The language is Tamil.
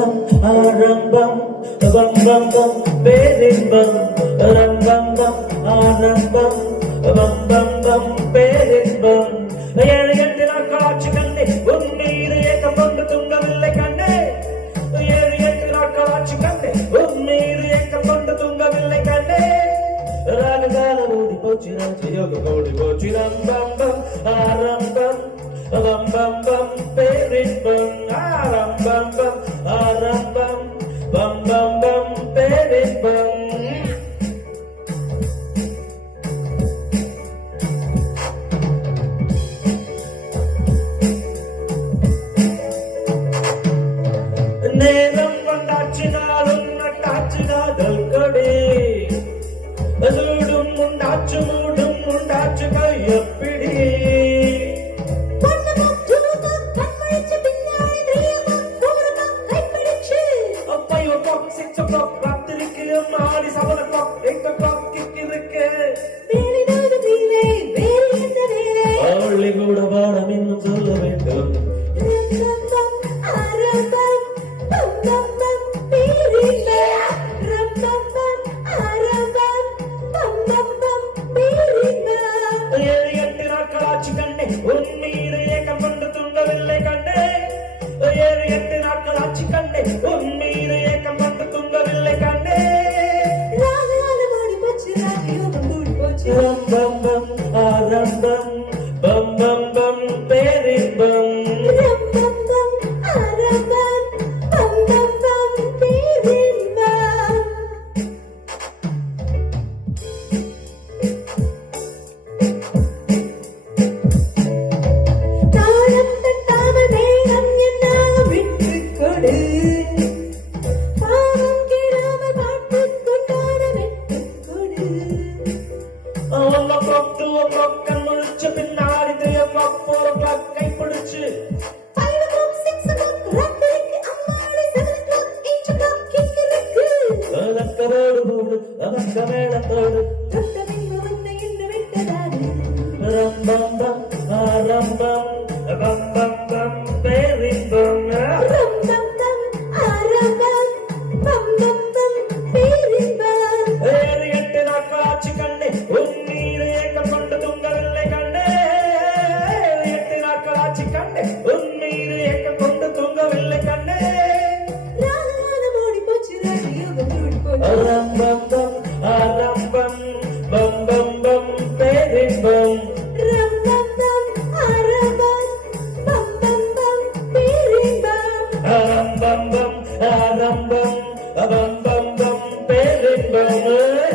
ஆரம்பம் ஆரம்பம் பம் பம் பம் பேரின்பம் ரம்பம் ஆரம்பம் பம் பம் பம் பேரின்பம் ஏழு எட்டு நாட்கள் ஆட்சி கண்டே உன் மீது ஏக்கம் கொண்டு தூங்கவில்லை கண்டே ஏழு எட்டு நாட்கள் ஆட்சி கண்டே உன் மீது ஏக்கம் கொண்டு தூங்கவில்லை கண்டே ராககால ஓடி போச்சு ராஜயோகம் ஓடி போச்சு ரம்பம் பம் ஆரம்பம் bam bam bam பேரின்பம் ஆரம்பம் பம் ஆரம்பம் bam bam bam பேரின்பம் நேரம் வந்தாச்சு நாளும் நட்டாச்சு காதல் கொடி சூடும் உண்டாச்சு மூடும் உண்டாச்சு கையப்பிடி மாடி 7 o'clock 8 o'clock கிக்கிருக்கு அவளை கூட பாடம் இன்னும் சொல்ல வேண்டும் ஏழு எட்டு நாட்கள் ஆட்சி கண்டே உன் மீது ஏக்கம் கொண்டு தூங்கவில்லை கண்டே ஏழு எட்டு நாட்கள் ஆட்சி கண்டே உன் மீது ஏக்கம் கொண்டு தூங்கவில்லை கண்டே bam bam ஆரம்பம் bam bam bam பேரின்பம் bam bam ஆரம்பம் bam bam bam பேரின்பம் தாளம் தட்டாமல் மேகம் என்னாக விட்டு கொடு பாவம் கேளாமல் பாட்டுக் கொண்டாட விட்டு கொடு One o'clock, 2 o'clock, and முடிச்சு பின்னாடி 3 o'clock, 4 o'clock கை பிடிச்சு 5 o'clock, 6 o'clock, ராத்திரிக்கு அம்மாடி 7 o'clock, 8 o'clock கிக்கிருக்கு அதக்கவோடு போடு அதக்க மேளத்தோடு தொட்ட பின்பு உன்னை என்று விட்டதாது ரம்பம் பம் ஆரம்பம் பம் பம் பம் பேரின்பம் ரம் பம் பம் ஆரம்பம் பம் பம் பம் பேரின்பம் ஏழு எட்டு நாட்கள் ஆட்சி கண்டே உன் மீது ஏக்கம் கொண்டு தூங்கவில்லை கண்டே ஏழு எட்டு நாட்கள் ஆட்சி கண்டே உன் மீது ஏக்கம் கொண்டு தூங்கவில்லை கண்டே ராககாலம் ஓடி போச்சு ராஜயோகம் ஓடி போச்சு ரம்பம் பம் ஆரம்பம் பம் பம் பம் பேரின்பம் ரம் பம் பம் ஆரம்பம் பம் பம் பம் பேரின்பம் ஆரம்பம் ஆரம்பம் பம் பம் பம் பேரின்பம்